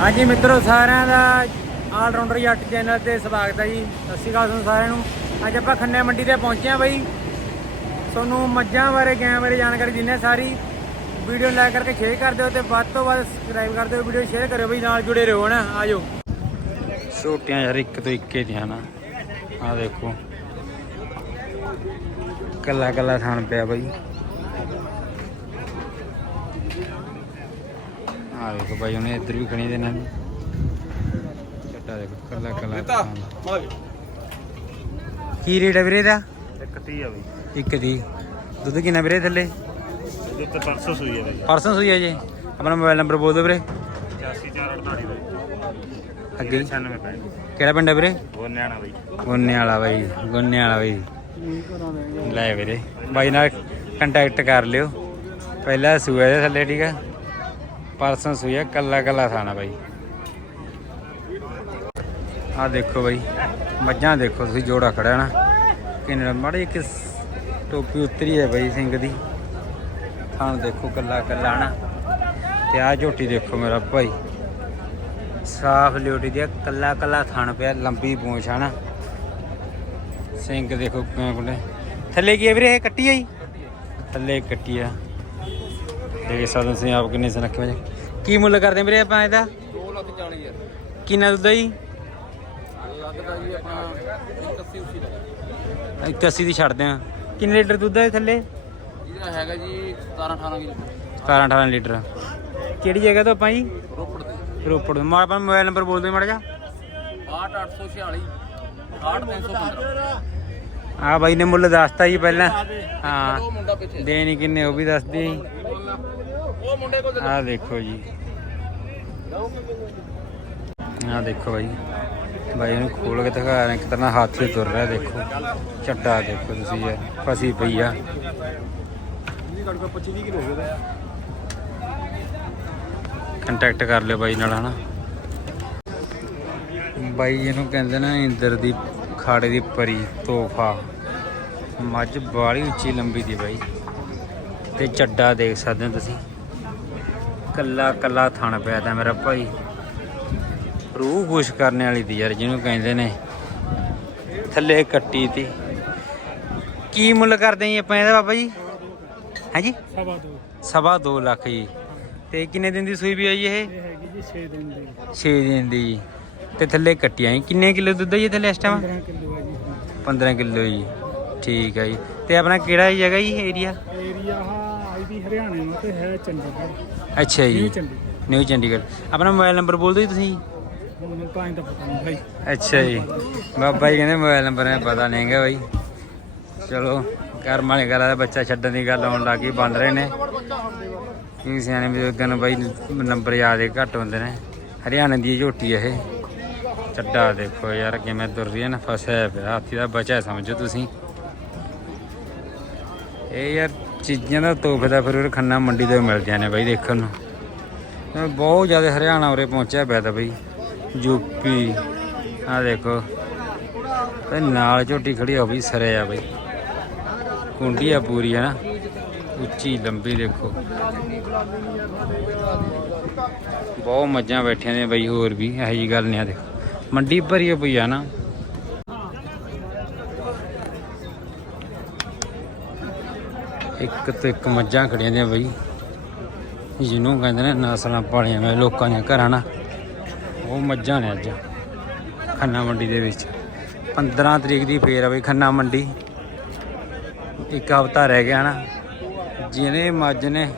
ਹਾਂਜੀ ਮਿੱਤਰੋ, ਸਾਰਿਆਂ ਦਾ ਆਲ ਰਾਉਂਡਰ ਜੱਟ ਚੈਨਲ ਤੇ ਸਵਾਗਤ ਹੈ ਜੀ। ਸਤਿ ਸ਼੍ਰੀ ਅਕਾਲ ਤੁਹਾਨੂੰ ਸਾਰਿਆਂ ਨੂੰ। ਅੱਜ ਆਪਾਂ ਖੰਨੇ ਮੰਡੀ ਤੇ ਪਹੁੰਚੇ ਆ ਬਈ। ਤੁਹਾਨੂੰ ਮੱਝਾਂ ਬਾਰੇ, ਗਾਂ ਬਾਰੇ ਜਾਣਕਾਰੀ ਦਿੰਨੇ ਸਾਰੀ। ਵੀਡੀਓ ਲਾਈਕ ਕਰਕੇ ਸ਼ੇਅਰ ਕਰ ਦਿਓ ਤੇ ਵੱਧ ਤੋਂ ਵੱਧ ਸਬਸਕ੍ਰਾਈਬ ਕਰ ਦਿਓ ਵੀਡੀਓ ਸ਼ੇਅਰ ਕਰਿਓ ਬਈ, ਨਾਲ ਜੁੜੇ ਰਹੋ ਨਾ ਆਜੋ। ਛੋਟੀਆਂ ਯਾਰ, ਇੱਕ ਤੋਂ ਇੱਕੇ ਦੀਆਂ ਨਾ। ਆ ਦੇਖੋ। ਕੱਲਾ ਕੱਲਾ ਥਾਣ ਪਿਆ ਬਈ। ਆ ਦੇਖੋ ਬਾਈ ਉਹਨੇ ਇੱਧਰ ਵੀ ਖਣੀ ਦੇ ਨਾਲ ਚੱਟਾ ਦੇਖੋ ਕੱਲਾ ਕੱਲਾ। ਕੀ ਰੇਟ ਹੈ ਵੀਰੇ ਦਾ ਇੱਕ 30 ਆ ਬਈ। ਇੱਕ ਦੀ ਦੁੱਧ ਕਿੰਨਾ ਵੀਰੇ ਥੱਲੇ? ਇਹਦੇ ਤੇ 500 ਸੂਈ ਆ ਬਈ। ਪਰਸੋਂ ਸੂਈ ਹੈ ਜੀ। ਆਪਣਾ ਮੋਬਾਈਲ ਨੰਬਰ ਬੋਲ ਦਿਓ ਵੀਰੇ। 8448 ਦਾ ਅੱਗੇ। 96 ਪੈ ਕਿਹੜਾ ਪਿੰਡ ਹੈ ਵੀਰੇ? ਗੋਨਿਆਣਾ ਬਈ। ਗੁੰਨੇ ਵਾਲਾ ਬਾਈ ਗੁੰਨੇ ਵਾਲਾ ਬਾਈ। ਲੈ ਵੀਰੇ। ਬਾਈ ਨਾਲ ਕੰਟੈਕਟ ਕਰ ਲਿਓ। ਪਹਿਲਾ ਸੂਆ ਦੇ ਥੱਲੇ ਠੀਕ ਆ? ਪਰਸੋਂ ਸੂਆ ਕੱਲਾ ਕੱਲਾ ਥਾਣਾ ਬਾਈ। ਆ ਦੇਖੋ ਬਾਈ, ਮੱਝਾਂ ਦੇਖੋ ਤੁਸੀਂ ਜੋੜਾ ਖੜਾ ਨਾ। ਕਿੰਨੇ ਮਾੜੀ ਕਿਸ ਟੋਪੀ ਉਤਰੀ ਹੈ ਬਾਈ ਸਿੰਘ ਦੀ। ਥਾਣ ਦੇਖੋ ਕੱਲਾ ਕੱਲਾ ਨਾ। ਤੇ ਆ ਝੋਟੀ ਦੇਖੋ ਮੇਰਾ ਭਾਈ। ਸਾਫ਼ ਲਿਓਟੀ ਦੀ ਕੱਲਾ ਕੱਲਾ ਥਣ ਪਿਆ, ਲੰਬੀ ਪੂੰਛ ਆ ਸਿੰਘ ਦੇਖੋ ਕਿਵੇਂ ਕੋਲੇ ਥੱਲੇ ਕੀ ਵੀਰੇ, ਇਹ ਕੱਟੀ ਆਈ ਥੱਲੇ ਕੱਟੀ ਆ। ਦੇਖ ਸਕਦੇ ਹੋ ਤੁਸੀਂ ਆਪ ਕਿੰਨੇ ਸਨ ਵਜੇ ਕੀ ਮੁੱਲ ਕਰਦੇ ਵੀਰੇ ਆਪਾਂ ਇਹਦਾ? 2 ਲੱਖ 40 ਹਜ਼ਾਰ ਕਿੰਨਾ ਦੁੱਧ ਆ ਜੀ? ਲੱਖ ਜੀ ਆਪਣਾ 81 ਉਸੀ ਦਾ 81 ਦੀ ਛੱਡਦੇ ਆ ਕਿੰਨੇ ਲੀਟਰ ਦੁੱਧ ਆ ਥੱਲੇ? ਇਹਦਾ ਹੈਗਾ ਜੀ 17 18 ਕਿਲੋ 17 18 ਲੀਟਰ। ਕਿਹੜੀ ਜਗ੍ਹਾ ਤੋਂ ਆਪਾਂ ਜੀ? ਰੋਪੜ ਤੇ। ਰੋਪੜ ਤੋਂ ਮਾੜਾ ਮੋਬਾਈਲ ਨੰਬਰ ਬੋਲ ਦਿਓ ਮਾੜਾ ਜਿਹਾ। 6846 6315 ਆ ਬਾਈ ਨੇ ਮੁੱਲ ਦੱਸਤਾ ਜੀ ਪਹਿਲਾਂ। ਹਾਂ। ਪਿੱਛੇ। ਦੇਣੀ ਕਿੰਨੇ ਉਹ ਵੀ ਦੱਸ ਦੇ ਉਹ ਮੁੰਡੇ ਕੋਲ ਆ ਦੇਖੋ ਜੀ। ਆ ਦੇਖੋ ਬਾਈ। ਬਾਈ ਨੂੰ ਖੋਲ ਕੇ ਦਿਖਾ ਰਹੇ ਤਰ੍ਹਾਂ ਹੱਥ ਤੁਰ ਰਿਹਾ ਦੇਖੋ। ਚੱਟਾ ਦੇਖੋ ਤੁਸੀਂ ਯਾਰ ਫਸੀ ਪਈ ਆ। ਕੰਟੈਕਟ ਕਰ ਲਿਓ ਬਾਈ ਨਾਲ ਹਨਾ। ਬਾਈ ਇਹਨੂੰ ਕਹਿੰਦੇ ਨੇ ਇੰਦਰ ਦੀ ਖਾੜੇ ਦੀ ਪਰੀ ਤੋਹਫਾ। ਮੱਝ ਬਾਲੀ ਉੱਚੀ ਲੰਬੀ ਦੀ ਬਾਈ। ਤੇ ਚੱਡਾ ਦੇਖ ਸਕਦੇ ਹੋ ਤੁਸੀਂ। ਕੱਲਾ ਕੱਲਾ ਥਣ ਪਿਆ ਤਾਂ ਮੇਰਾ ਭਾਈ। ਰੂਹ ਖੁਸ਼ ਕਰਨ ਵਾਲੀ ਦੀ ਯਾਰ ਜਿਹਨੂੰ ਕਹਿੰਦੇ ਨੇ। ਥੱਲੇ ਕੱਟੀ ਤੀ। ਕੀ ਮੁੱਲ ਕਰਦੇ ਜੀ ਆਪਾਂ ਇਹਦਾ ਬਾਬਾ ਜੀ? ਹਾਂਜੀ ਸਵਾ ਦੋ। ਸਵਾ 2 ਲੱਖ ਜੀ। ਤੇ ਕਿੰਨੇ ਦਿਨ ਦੀ ਸੂਈ ਵੀ ਆਈ ਇਹ? ਇਹ ਹੈਗੀ ਜੀ 6 ਦਿਨ ਦੀ। 6 ਦਿਨ ਦੀ। ਤੇ ਥੱਲੇ ਕੱਟੀਆਂ ਕਿੰਨੇ ਕਿਲੋ ਦੁੱਧ ਹੈ ਜੀ ਥੱਲੇ ਇਸ ਟਾਈਮ 15 ਕਿਲੋ ਹੈ ਜੀ। 15 ਕਿਲੋ ਜੀ। ਠੀਕ ਹੈ ਜੀ। ਤੇ ਆਪਣਾ ਕਿਹੜਾ ਜਗ੍ਹਾ ਜੀ ਏਰੀਆ ਏਰੀਆ ਆ ਆਈ ਵੀ ਹਰਿਆਣੇ ਨੂੰ ਤੇ ਹੈ ਚੰਡੀਗੜ੍ਹ। ਅੱਛਾ ਜੀ। ਚੰਡੀਗੜ੍ਹ। ਨਿਊ ਚੰਡੀਗੜ੍ਹ। ਆਪਣਾ ਮੋਬਾਈਲ ਨੰਬਰ ਬੋਲ ਦਿਓ ਜੀ ਤੁਸੀਂ। ਹੁਣ ਮੈਨੂੰ ਤਾਂ ਇੰਦਾ ਪਤਾ ਨਹੀਂ ਭਾਈ ਅੱਛਾ ਜੀ। ਬਾਬਾ ਜੀ ਕਹਿੰਦੇ ਮੋਬਾਈਲ ਨੰਬਰ ਹੈ ਪਤਾ ਨਹੀਂ ਹੈਗਾ ਬਾਈ। ਚਲੋ ਕਰਮ ਵਾਲੀ ਗੱਲ ਆ ਬੱਚਾ ਛੱਡਣ ਦੀ ਗੱਲ ਆਉਣ ਲੱਗੀ ਬਣ ਰਹੇ ਨੇ। ਕੀ ਸਿਆਣੇ ਬਜ਼ੁਰਗਾਂ ਨੂੰ ਬਾਈ ਨੰਬਰ ਯਾਦ ਹੀ ਘੱਟ ਹੁੰਦੇ ਨੇ। ਹਰਿਆਣੇ ਦੀ ਇਹ ਝੋਟੀ ਹੈ ਇਹ। ਚੱਡਾ ਦੇਖੋ ਯਾਰ ਕਿਵੇਂ ਤੁਰ ਰਹੀ ਹੈ ਨਾ ਫਸਿਆ ਪਿਆ। ਹਾਥੀ ਦਾ ਬਚਾ ਸਮਝੋ ਤੁਸੀਂ। ਇਹ ਯਾਰ ਚੀਜ਼ਾਂ ਦਾ ਤੋਹਫੇ ਦਾ ਫਿਰ ਖੰਨਾ ਮੰਡੀ ਤੋਂ ਮਿਲ ਨੇ ਬਾਈ ਦੇਖਣ ਨੂੰ। ਬਹੁਤ ਜ਼ਿਆਦਾ ਹਰਿਆਣਾ ਉਰੇ ਪਹੁੰਚਿਆ ਪਿਆ ਤਾਂ ਬਈ। ਯੂਪੀ ਆ ਦੇਖੋ। ਤੇ ਨਾਲ ਝੋਟੀ ਖੜੀ ਹੋ ਬਈ ਸਰੇ ਆ ਬਈ। ਕੁੰਡੀ ਆ ਪੂਰੀ ਹੈ ਨਾ, ਉੱਚੀ ਲੰਬੀ ਦੇਖੋ। ਬਹੁਤ ਮੱਝਾਂ ਬੈਠੀਆਂ ਨੇ ਬਈ ਹੋਰ ਵੀ, ਇਹੋ ਜੀ ਗੱਲ ਨਹੀਂ ਆ ਦੇਖੋ। ਮੰਡੀ ਭਰੀ ਪਈ ਆ ਨਾ। ਇੱਕ ਤੋਂ ਇੱਕ ਮੱਝਾਂ ਖੜੀਆਂ ਨੇ ਬਈ। ਜਿਹਨੂੰ ਕਹਿੰਦੇ ਨੇ ਨਸਲਾਂ ਪਾਲੀਆਂ ਹੋਈਆਂ ਲੋਕਾਂ ਦੀਆਂ ਘਰਾਂ ਨਾ। ਉਹ ਮੱਝਾਂ ਨੇ ਅੱਜ, ਖੰਨਾ ਮੰਡੀ ਦੇ ਵਿੱਚ। 15 ਤਰੀਕ ਦੀ ਫੇਰ ਆ ਬਈ ਖੰਨਾ ਮੰਡੀ। ਇੱਕ ਹਫਤਾ ਰਹਿ ਗਿਆ ਨਾ। ਜਿਹਨੇ ਮੱਝ ਨੇ,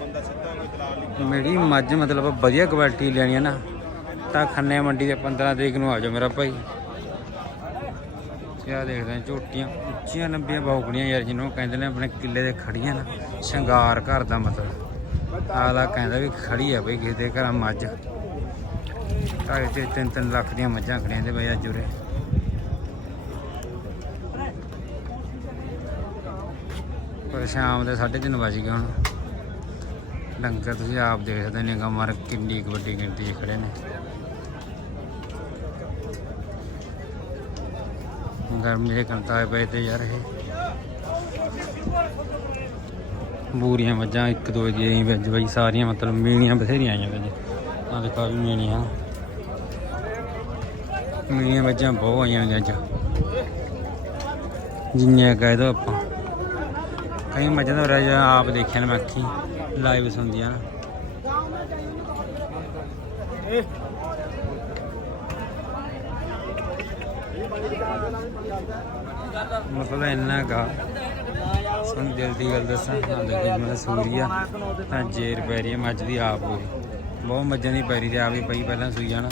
ਮੇਰੀ ਮੱਝ ਮਤਲਬ ਵਧੀਆ ਕੁਆਲਿਟੀ ਲੈਣੀ ਹੈ ਨਾ, ਤਾਂ ਖੰਨੇ ਮੰਡੀ ਦੇ 15 ਤਰੀਕ ਨੂੰ ਆ ਜਾਓ ਮੇਰਾ ਭਾਈ। ਕਿਆ ਦੇਖਦੇ ਝੋਟੀਆਂ ਉੱਚੀਆਂ ਲੰਬੀਆਂ ਬਾਉਕੜੀਆਂ ਯਾਰ ਜਿਹਨੂੰ ਕਹਿੰਦੇ ਨੇ ਆਪਣੇ ਕਿੱਲੇ ਦੇ ਖੜੀਆਂ ਨਾ, ਸ਼ਿੰਗਾਰ ਘਰ ਦਾ ਮਤਲਬ। ਆਲਾ ਕਹਿੰਦਾ ਵੀ ਖੜੀ ਆ ਬਈ ਕਿਸੇ ਦੇ ਘਰਾਂ ਮੱਝ। ਢਾਈ ਤੇ ਤਿੰਨ ਤਿੰਨ ਲੱਖ ਦੀਆਂ ਮੱਝਾਂ ਖੜੀਆਂ ਤੇ ਬਈ ਅੱਜ ਉਰੇ। ਪਰ ਸ਼ਾਮ ਦੇ 3:30 ਵਜ ਗਏ ਹੁਣ। ਡੰਗਰ ਤੁਸੀਂ ਆਪ ਦੇਖਦੇ ਸਕਦੇ ਨੇ ਗਮਰ ਕਿੰਨੀ ਕੁ ਵੱਡੀ ਗਿਣਤੀ 'ਚ ਖੜੇ ਨੇ। ਗਰਮੀ ਦੇ ਕੰਟਾਏ ਪਏ ਤੇ ਯਾਰ ਇਹ। ਬੂਰੀਆਂ ਮੱਝਾਂ ਇੱਕ ਦੋ ਦੀਆਂ ਵਿੱਚ ਬਈ ਸਾਰੀਆਂ ਮਤਲਬ ਮੀਣੀਆਂ ਬਥੇਰੀਆਂ ਆਈਆਂ ਵਿੱਚ। ਆ ਦੇਖੋ ਵੀ ਮੀਣੀਆਂ ਮੇਰੀਆਂ ਮੱਝਾਂ ਬਹੁਤ ਆਈਆਂ ਨੇ ਅੱਜ। ਜਿੰਨੀਆਂ ਕਹਿ ਦੋ ਆਪਾਂ। ਕਈ ਮੱਝਾਂ ਦਾ ਰਾਜਾ ਆਪ ਦੇਖਿਆ ਨਾ ਮੈਂ ਅੱਖੀ ਲਾਈਵ ਸੁਣਦੀਆਂ ਨਾ। ਮਤਲਬ ਇੰਨਾ ਗਾ। ਸੁਣ ਦਿਲ ਦੀ ਗੱਲ ਦੱਸਾਂ, ਹਾਂ ਦੇਖੋ ਮੈਂ ਸੂਰੀਆ ਤਾਂ ਜੇਰ ਪੈ ਰਹੀ ਹੈ ਮੱਝ ਦੀ ਆਪ ਹੋਈ ਬਹੁਤ ਮੱਝਾਂ ਦੀ ਪੈਰੀ ਤੇ ਆਪ ਹੀ ਪਈ, ਪਹਿਲਾਂ ਸੂਈ ਜਾਣਾ।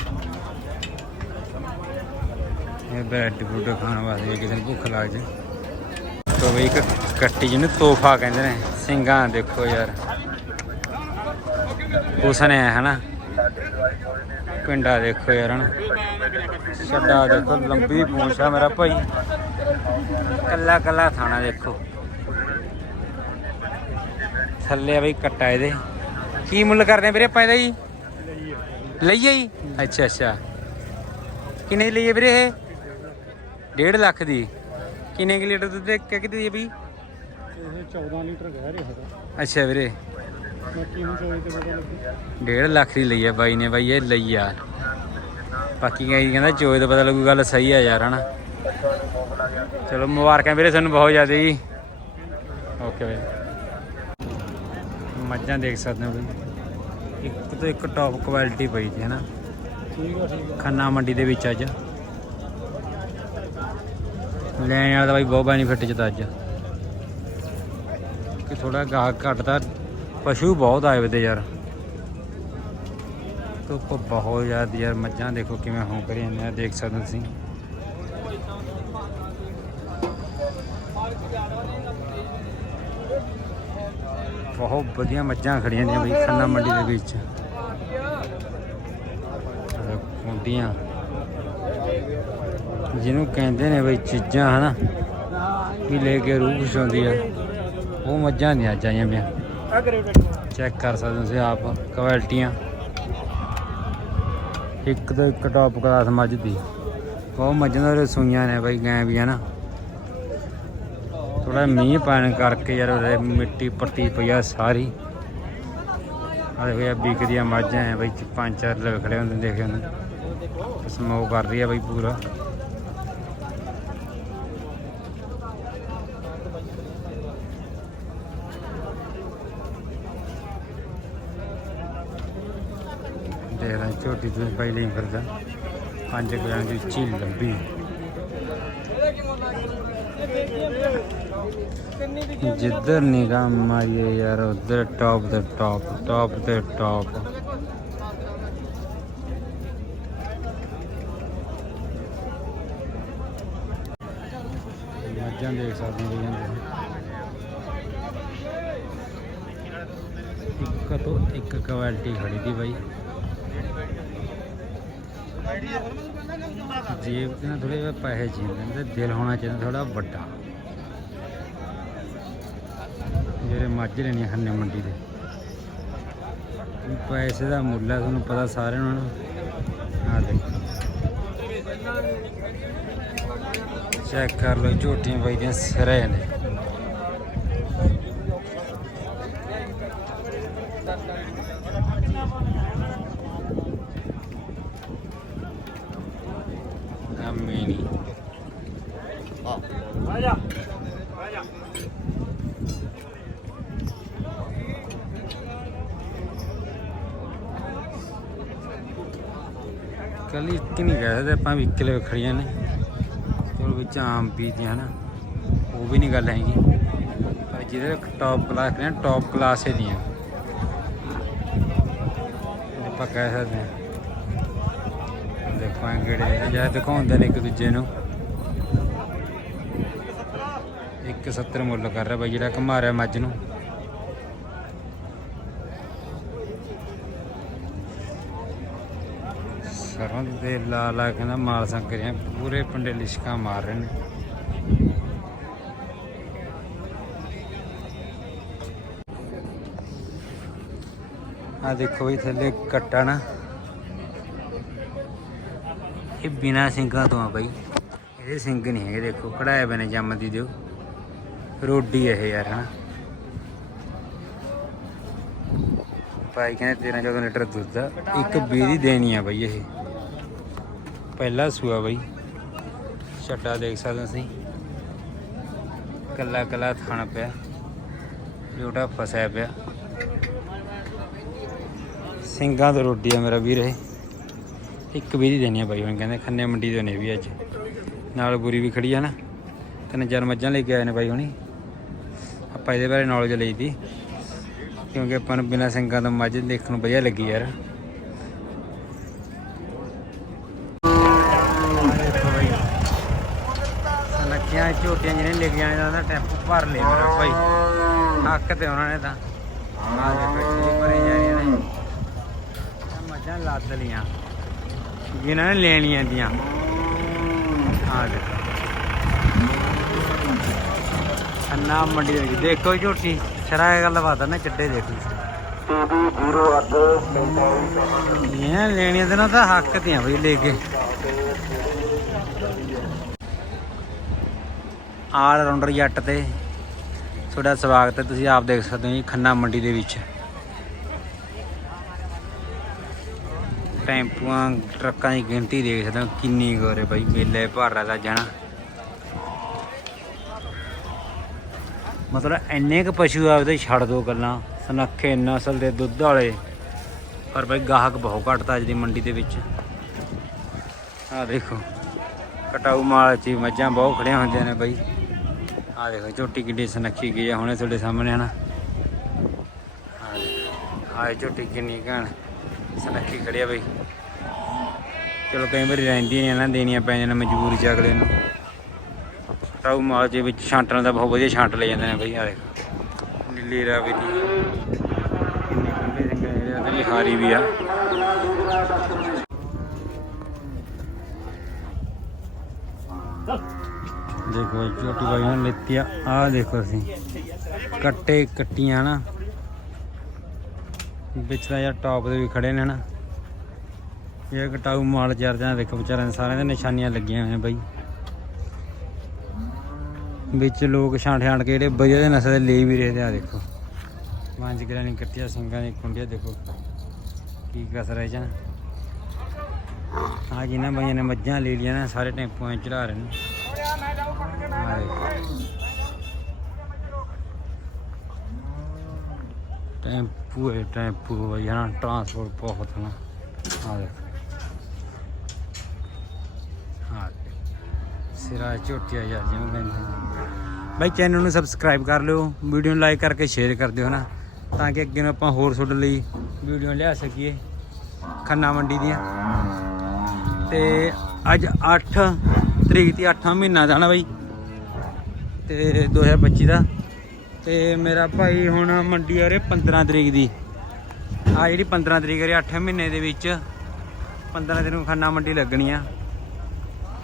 ਇਹ ਬ੍ਰੈਡ ਬਰੂਡ ਖਾਣ ਵਾਸਤੇ ਕਿਸੇ ਨੂੰ ਭੁੱਖ ਲੱਗ ਜੇ। ਤੋ ਵੀ ਇੱਕ ਕੱਟੀ ਜਿਹਨੂੰ ਤੋਹਫਾ ਕਹਿੰਦੇ ਨੇ। ਸਿੰਘਾਂ, ਦੇਖੋ ਯਾਰ। ਹੁਸਨ ਹੈ ਹਨਾ? ਪਿੰਡਾ ਦੇਖੋ ਯਾਰ ਹਨਾ। ਛੱਡਾ ਦੇਖੋ ਲੰਬੀ ਪੂੰਛ ਆ ਮੇਰਾ ਭਾਈ। ਕੱਲਾ ਕੱਲਾ ਥਾਣਾ ਦੇਖੋ। ਥੱਲੇ ਆ ਬਈ ਕੱਟਾ ਇਹਦੇ। ਕੀ ਮੁੱਲ ਕਰਦੇ ਵੀਰੇ ਆਪਾਂ ਇਹਦਾ ਜੀ? ਲਈਏ ਜੀ? ਅੱਛਾ ਅੱਛਾ। ਕਿੰਨੇ ਲਈਏ ਵੀਰੇ ਇਹ? 1.5 ਲੱਖ ਦੀ। ਕਿੰਨੇ ਕਿ ਲੀਟਰ ਦੁੱਧ ਕਿ ਕਿਤੇ ਦੀ ਬਈ? ਇਹ 14 ਲੀਟਰ ਕਹਿ ਰਿਹਾ ਅੱਛਾ ਵੀਰੇ। ਬਾਕੀ ਹੁਣ ਚੋਈ ਤੇ ਪਤਾ ਲੱਗੇ 1.5 ਲੱਖ ਦੀ ਲਈ ਆ ਬਾਈ ਨੇ, ਬਾਈ ਇਹ ਲਈ ਆ। ਬਾਕੀ ਕਈ ਕਹਿੰਦਾ ਚੋਏ ਦਾ ਪਤਾ ਲੱਗੂ ਗੱਲ ਸਹੀ ਆ ਯਾਰ, ਹਨਾ? ਚਲੋ ਮੁਬਾਰਕਾਂ ਵੀਰੇ ਤੁਹਾਨੂੰ ਬਹੁਤ ਜ਼ਿਆਦਾ ਜੀ। ਓਕੇ ਵੀਰੇ ਮੱਝਾਂ ਦੇਖ ਸਕਦੇ ਹੋ ਬਈ। ਇੱਕ ਤੋਂ ਇੱਕ ਟੌਪ ਕੁਆਲਿਟੀ ਪਈ ਜੀ ਹਨਾ? ਠੀਕ ਆ ਠੀਕ ਖੰਨਾ ਮੰਡੀ ਦੇ ਵਿੱਚ ਅੱਜ। ਲੈਣ ਵਾਲਾ ਤਾਂ ਬਾਈ ਬਹੁਤ ਬੈਨੀਫਿਟ ਚ ਤਾਂ ਅੱਜ। ਕਿ ਥੋੜਾ ਗਾਹਕ ਘਟਦਾ ਪਸ਼ੂ ਬਹੁਤ ਆਏ ਵੇ ਤੇ ਯਾਰ। ਧੁੱਪ ਬਹੁਤ ਜ਼ਿਆਦਾ ਯਾਰ, ਮੱਝਾਂ ਦੇਖੋ ਕਿਵੇਂ ਹੋਂ ਕਰੀ ਜਾਂਦੇ ਦੇਖ ਸਕਦੇ ਤੁਸੀਂ। ਬਹੁਤ ਵਧੀਆ ਮੱਝਾਂ ਖੜੀਆਂ ਨੇ ਬਈ, ਖੰਨਾ ਮੰਡੀ ਦੇ ਵਿੱਚ। ਹੁੰਦੀਆਂ ਜਿਹਨੂੰ ਕਹਿੰਦੇ ਨੇ ਬਈ ਚੀਜ਼ਾਂ, ਹਨਾ, ਵੀ ਲੈ ਕੇ ਰੂਹ ਖੁਸ਼ ਹੁੰਦੀ ਆ। ਉਹ ਮੱਝਾਂ ਦੀਆਂ ਅੱਜ ਆਈਆਂ ਪਿਆ ਆ ਕਰੇ ਚੈੱਕ ਕਰ ਸਕਦੇ ਹੋ ਤੁਸੀਂ ਆਪ ਕੁਆਲਿਟੀਆਂ ਇੱਕ ਤੋਂ ਇੱਕ ਟੌਪ ਕਲਾਸ ਮੱਝ ਦੀ। ਬਹੁਤ ਮੱਝਾਂ ਦਾ ਰਸੂਈਆਂ ਨੇ ਬਈ ਗਾਂ ਵੀ ਹਨਾ ਥੋੜਾ ਮੀਂਹ ਪੈਣ ਕਰਕੇ ਯਾਰ ਉਰੇ ਮਿੱਟੀ ਪੱਟੀ ਪਈ ਆ ਸਾਰੀ। ਆ ਦੇਖੋ ਇਹ ਵਿਕਦੀਆਂ ਮੱਝਾਂ ਐ ਬਈ, ਪੰਜ ਚਾਰ ਲੋਕ ਖੜੇ ਹੁੰਦੇ ਦੇਖੇ ਹੁੰਦੇ ਸਮੋਕ ਕਰ ਰਹੀ ਆ ਬਈ ਪੂਰਾ। ਝੋਟੀ ਲੈ ਛੋਟੀ ਤੋਂ ਪਹਿਲੇ ਫਿਰਦਾ 5 ਕਿਲਾਂ ਦੀ ਉੱਚੀ ਲੰਬੀ ਜਿੱਧਰ ਨਿਗਾਹ ਮਾਰੀਏ ਯਾਰ, ਉਧਰ ਟੌਪ ਤੇ ਟੌਪ ਟੌਪ ਤੇ ਟੌਪ ਮੱਝਾਂ ਦੇਖ ਸਕਦੇ ਹੋ ਬਈਆਂ ਇੱਕ ਤੋਂ ਇੱਕ ਕੁਆਲਿਟੀ ਖੜੀ ਦੀ ਬਾਈ। ਜੇਬ ਤੇ ਨਾ ਥੋੜੇ ਪੈਸੇ ਚਾਹੀਦੇ ਨੇ ਤੇ ਦਿਲ ਹੋਣਾ ਚਾਹੀਦਾ ਥੋੜਾ ਵੱਡਾ। ਜਿਹੜੇ ਮੱਝ ਲੈਣੀ ਖੰਨੇ ਮੰਡੀ ਦੇ। ਪੈਸੇ ਦਾ ਮੁੱਲ ਹੈ ਤੁਹਾਨੂੰ ਪਤਾ ਸਾਰਿਆਂ ਨੂੰ। ਆ ਦੇਖੋ। ਚੈੱਕ ਕਰ ਲਓ, ਝੋਟੀਆਂ ਬਾਈ ਦੀਆਂ ਸਿਰੇ ਨੇ ਆਮੀਨੀ ਆ ਜਾ ਕੱਲ ਇੱਕ ਨਹੀਂ ਕਹਿ ਸਕਦੇ ਆਪਾਂ ਵੀ ਕਿਲੇ ਖੜੀਆਂ ਨੇ। ਚਲੋ ਵਿੱਚ ਆਮ ਪੀਦੀਆਂ ਹਨਾ। ਉਹ ਵੀ ਨਹੀਂ ਗੱਲ ਹੈਗੀ। ਪਰ ਜਿਹਦੇ ਟੌਪ ਕਲਾਸ ਨੇ ਟੌਪ ਕਲਾਸ ਦੀਆਂ। ਆਪਾਂ ਕਹਿ ਸਕਦੇ ਹਾਂ। ਦੇਖੋ ਐਂ ਕਿਹੜੇ ਜਾਂ ਦਿਖਾਉਂਦੇ ਨੇ ਇੱਕ ਦੂਜੇ ਨੂੰ। ਇੱਕ 70 ਮੁੱਲ ਕਰ ਰਿਹਾ ਬਾਈ, ਜਿਹੜਾ ਘਮਾ ਰਿਹਾ ਮੱਝ ਨੂੰ। ਸਰੋਂ ਦੇ ਲਾ ਲਾ ਕਹਿੰਦਾ ਮਾਲ ਸੰਗ ਰਹੇ, ਪੂਰੇ ਪਿੰਡੇ ਲਿਸ਼ਕਾ ਮਾਰ ਰਹੇ ਨੇ। ਆ ਦੇਖੋ ਇਹ ਥੱਲੇ ਕੱਟਾ ਨਾ। ਇਹ ਬਿਨਾ ਸਿੰਘਾਂ ਤੋਂ ਆ ਬਾਈ। ਇਹਦੇ ਸਿੰਘ ਨਹੀਂ ਹੈਗੇ, ਦੇਖੋ ਕਢਾਇਆ ਬਨੇ ਜੰਮਦੀ ਦਿਓ। ਰੋਡੀ ਇਹ ਯਾਰ, ਹਨਾ? ਭਾਈ ਕਹਿੰਦੇ 13 14 ਲੀਟਰ ਦੁੱਧ ਆ। ਇੱਕ 20 ਦੇਣੀ ਆ ਬਾਈ ਇਹ। ਪਹਿਲਾ ਸੂਆ ਬਾਈ। ਛੱਡਾ ਦੇਖ ਸਕਦੇ ਹੋ ਤੁਸੀਂ। ਕੱਲਾ ਕੱਲਾ ਥਣ ਪਿਆ। ਜੋੜਾ ਫਸਿਆ ਪਿਆ। ਸਿੰਘਾਂ ਤੋਂ ਰੋਟੀ ਆ ਮੇਰਾ ਵੀਰ ਇਹ। ਇੱਕ ਵੀ ਦੇਣੀ ਆ ਬਾਈ, ਹੁਣ ਕਹਿੰਦੇ ਖੰਨੇ ਮੰਡੀ ਤੋਂ ਨੇ ਵੀ ਅੱਜ। ਨਾਲ ਬੁਰੀ ਵੀ ਖੜੀ ਆ ਨਾ ਤਿੰਨ ਚਾਰ ਮੱਝਾਂ ਲੈ ਕੇ ਆਏ ਨੇ ਬਾਈ ਹੁਣੀ। ਆਪਾਂ ਇਹਦੇ ਬਾਰੇ ਨੌਲੇਜ ਲਈ ਦੀ। ਕਿਉਂਕਿ ਆਪਾਂ ਨੂੰ ਬਿਨਾਂ ਸਿੰਘਾਂ ਤੋਂ ਮੱਝ ਦੇਖਣ ਨੂੰ ਵਧੀਆ ਲੱਗੀ ਯਾਰ। ਸਨੱਖੀਆਂ ਝੋਟੀਆਂ ਜਿਹਨੇ ਲੈ ਕੇ ਜਾਣੇ ਦਾ ਟੈਂਪੂ ਭਰ ਲਿਆ ਮੇਰਾ ਭਾਈ। ਹੱਕ ਤੇ ਉਹਨਾਂ ਨੇ ਤਾਂ। ਆ ਦੇਖੋ ਜੀ ਭਰੇ ਜਾ ਰਹੀਆਂ ਨੇ। ਮੱਝਾਂ ਲੱਦ ਲੀਆਂ ਜਿਨ੍ਹਾਂ ਨੇ ਲੈਣੀਆਂ ਦੀਆਂ। ਆ ਦੇਖੋ। ਅੰਨਾ ਮੰਡੀ ਦੇ ਵਿੱਚ। ਦੇਖੋ ਝੋਟੀ ਸ਼ਰਾਏ ਗੱਲ ਬਾਤ ਨਾ, ਚੱਡੇ ਦੇਖੋ ਇਹ ਲੈਣੀਆਂ ਤੇ ਨਾ ਤਾਂ ਹੱਕ ਦੀਆਂ ਬਈ ਲੈ ਕੇ। ਆਲ ਰਾਉਂਡਰ ਜੱਟ ਤੇ, ਤੁਹਾਡਾ ਸਵਾਗਤ ਹੈ, ਤੁਸੀਂ ਆਪ ਦੇਖ ਸਕਦੇ ਹੋ ਜੀ, ਖੰਨਾ ਮੰਡੀ ਦੇ ਵਿੱਚ। ਟੈਂਪੂਆਂ, ਟਰੱਕਾਂ ਦੀ ਗਿਣਤੀ ਦੇਖ ਸਕਦੇ ਹੋ, ਕਿੰਨੀ ਗੋਰੇ ਬਾਈ, ਮੇਲੇ ਭਰ ਰਿਹਾ ਜਾਣਾ। ਮਤਲਬ ਇੰਨੇ ਕ ਪਸ਼ੂ ਆਪਦੇ ਛੱਡ ਦੋ ਗੱਲਾਂ ਸਨੱਖੇ ਨਸਲ ਦੇ ਦੁੱਧ ਵਾਲੇ। ਪਰ ਬਈ ਗਾਹਕ ਬਹੁਤ ਘਟਦਾ ਅੱਜ ਦੀ ਮੰਡੀ ਦੇ ਵਿੱਚ। ਆਹ ਦੇਖੋ ਕਟਾਊ ਮਾਲ ਚ ਮੱਝਾਂ ਬਹੁਤ ਖੜੀਆਂ ਹੁੰਦੀਆਂ ਨੇ ਬਈ। ਆਹ ਦੇਖੋ ਝੋਟੀ ਕਿੱਡੀ ਸਨੱਖੀ ਗਈ ਆ ਹੁਣੇ ਤੁਹਾਡੇ ਸਾਹਮਣੇ ਹਨਾ? ਆਹ ਦੇਖੋ, ਝੋਟੀ ਕਿੰਨੀ ਘਣ ਸਨੱਖੀ ਖੜੀ ਆ ਬਈ। ਚਲੋ ਕਈ ਵਾਰੀ ਰਹਿੰਦੀ ਨਹੀਂ ਨਾ ਦੇਣੀਆਂ ਪੈ ਜਾਣ ਮਜਬੂਰੀ ਚ ਅਗਲੇ ਨੂੰ। ਕਟਾਊ ਮਾਲ ਦੇ ਵਿੱਚ ਛਾਂਟਣ ਦਾ ਬਹੁਤ ਵਧੀਆ ਛਾਂਟ ਲੈ ਜਾਂਦੇ ਨੇ ਬਈ, ਆਹ ਦੇਖੋ। ਨੀਲੀ ਰਾਵੀ ਦੀ। ਹਾਰੀ ਵੀ ਆ। ਦੇਖੋ ਛੋਟੀ ਬਾਈ ਨੇ ਲੈਤੀ ਆ। ਆਹ ਦੇਖੋ ਅਸੀਂ ਕੱਟੇ ਕੱਟੀਆਂ ਨਾ। ਵਿੱਚ ਦਾ ਯਾਰ ਟੌਪ ਦੇ ਵੀ ਖੜੇ ਨੇ ਨਾ। ਇਹ ਕਟਾਊ ਮਾਲ ਚਾਰ ਜਣਾ ਦੇਖੋ ਵਿਚਾਰਿਆਂ ਦੇ, ਸਾਰਿਆਂ ਦੇ ਨਿਸ਼ਾਨੀਆਂ ਲੱਗੀਆਂ ਹੋਈਆਂ ਬਾਈ। ਵਿੱਚ ਲੋਕ ਛਾਂਟ ਛਾਂਟ ਕੇ ਜਿਹੜੇ ਵਧੀਆ ਦੇ ਨਸਲ ਦੇ ਲਈ ਵੀ ਰਹੇ ਆ ਦੇਖੋ। ਪੰਜ ਗਰਾਂ ਨਹੀਂ ਕੱਟੀਆਂ ਸਿੰਘਾਂ ਦੀ ਕੁੰਡੀਆਂ, ਦੇਖੋ ਕੀ ਕਸਰ ਹੈ ਜਾਂ ਆ ਜਿਨ੍ਹਾਂ ਬਾਈਆਂ ਨੇ ਮੱਝਾਂ ਲੈ ਲਈਆਂ ਨੇ, ਸਾਰੇ ਟੈਂਪੂਆਂ ਚੜਾ ਰਹੇ ਨੇ। ਟੈਂਪੂ ਹੈ, ਟੈਂਪੂ ਬਈ ਨਾ ਟਰਾਂਸਪੋਰਟ ਬਹੁਤ ਨਾ। ਆ ਦੇਖੋ। ਸਿਰਾ ਝੋਟੀਆ ਯਾਰ ਜਿਵੇਂ ਕਹਿੰਦੇ ਬਾਈ ਚੈਨਲ ਨੂੰ ਸਬਸਕ੍ਰਾਈਬ ਕਰ ਲਿਓ ਵੀਡੀਓ ਨੂੰ ਲਾਈਕ ਕਰਕੇ ਸ਼ੇਅਰ ਕਰ ਦਿਓ ਨਾ ਤਾਂ ਕਿ ਅੱਗੇ ਨੂੰ ਆਪਾਂ ਹੋਰ ਤੁਹਾਡੇ ਲਈ ਵੀਡੀਓ ਲਿਆ ਸਕੀਏ, ਖੰਨਾ ਮੰਡੀ ਦੀਆਂ। ਤੇ ਅੱਜ 8 ਤਰੀਕ ਦੀ 8ਵਾਂ ਮਹੀਨਾ ਦਾ ਨਾ ਬਾਈ? ਤੇ 2025 ਦਾ। ਤੇ ਮੇਰਾ ਭਾਈ ਹੁਣ ਮੰਡੀ ਆ ਰਹੀ 15 ਤਰੀਕ ਦੀ। ਆ ਜਿਹੜੀ 15 ਤਰੀਕ ਆ 8 ਮਹੀਨੇ ਦੇ ਵਿੱਚ 15 ਦਿਨ ਨੂੰ ਖੰਨਾ ਮੰਡੀ ਲੱਗਣੀ ਆ।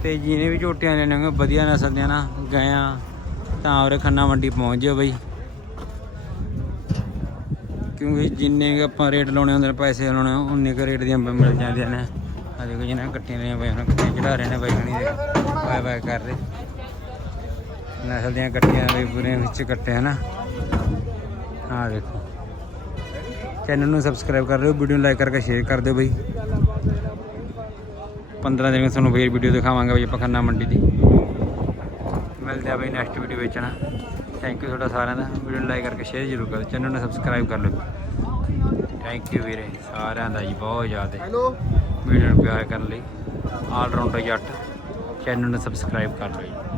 ਤੇ ਜਿਹਨੇ ਵੀ ਝੋਟੀਆਂ ਲੈਣੀਆਂ ਵਧੀਆ ਨਸਲ ਦੀਆਂ ਨਾ ਗਾਇਆਂ ਤਾਂ ਉਰੇ ਖੰਨਾ ਮੰਡੀ ਪਹੁੰਚ ਜਿਓ ਬਈ। ਕਿਉਂਕਿ ਜਿੰਨੇ ਕੁ ਆਪਾਂ ਰੇਟ ਲਾਉਣੇ ਹੁੰਦੇ ਨੇ, ਪੈਸੇ ਲਾਉਣੇ, ਉਨੇ ਕੁ ਰੇਟ ਦੀਆਂ ਮਿਲ ਜਾਂਦੀਆਂ ਨੇ। ਆ ਦੇਖੋ ਜਿਹਨਾਂ ਨੇ ਕੱਟੀਆਂ ਲਈਆਂ ਪਈਆਂ ਨੇ ਕੱਟੀਆਂ ਚੜਾ ਰਹੇ ਨੇ ਬਾਈ ਹਣੀ ਦੇ। ਬਾਏ ਬਾਏ ਕਰ ਰਹੇ ਨਸਲ ਦੀਆਂ ਕੱਟੀਆਂ ਬਈ ਪੂਰੇ ਵਿੱਚ ਕੱਟੇ ਹਨਾ। ਆ ਦੇਖੋ। ਚੈਨਲ ਨੂੰ ਸਬਸਕ੍ਰਾਈਬ ਕਰ ਲਿਓ ਵੀਡੀਓ ਨੂੰ ਲਾਈਕ ਕਰਕੇ ਸ਼ੇਅਰ ਕਰ ਦਿਓ ਬਈ। 15 ਦਿਨ ਵਿੱਚ ਤੁਹਾਨੂੰ ਫੇਰ ਵੀਡੀਓ ਦਿਖਾਵਾਂਗੇ ਬਈ ਆਪਾਂ ਖੰਨਾ ਮੰਡੀ ਦੀ। ਮਿਲਦੇ ਆ ਬਈ ਨੈਕਸਟ ਵੀਡੀਓ ਵਿੱਚ ਨਾ। ਥੈਂਕ ਯੂ ਤੁਹਾਡਾ ਸਾਰਿਆਂ ਦਾ। ਵੀਡੀਓ ਨੂੰ ਲਾਈਕ ਕਰਕੇ ਸ਼ੇਅਰ ਜ਼ਰੂਰ ਕਰੋ। ਚੈਨਲ ਨੂੰ ਸਬਸਕ੍ਰਾਈਬ ਕਰ ਲਿਓ। ਥੈਂਕ ਯੂ ਵੀਰੇ। ਸਾਰਿਆਂ ਦਾ ਜੀ ਬਹੁਤ ਜ਼ਿਆਦਾ। ਹੈਲੋ ਵੀਡੀਓ ਨੂੰ ਪਿਆਰ ਕਰਨ ਲਈ। All rounder Jatt. ਚੈਨਲ ਨੂੰ ਸਬਸਕ੍ਰਾਈਬ ਕਰ ਲਓ ਜੀ।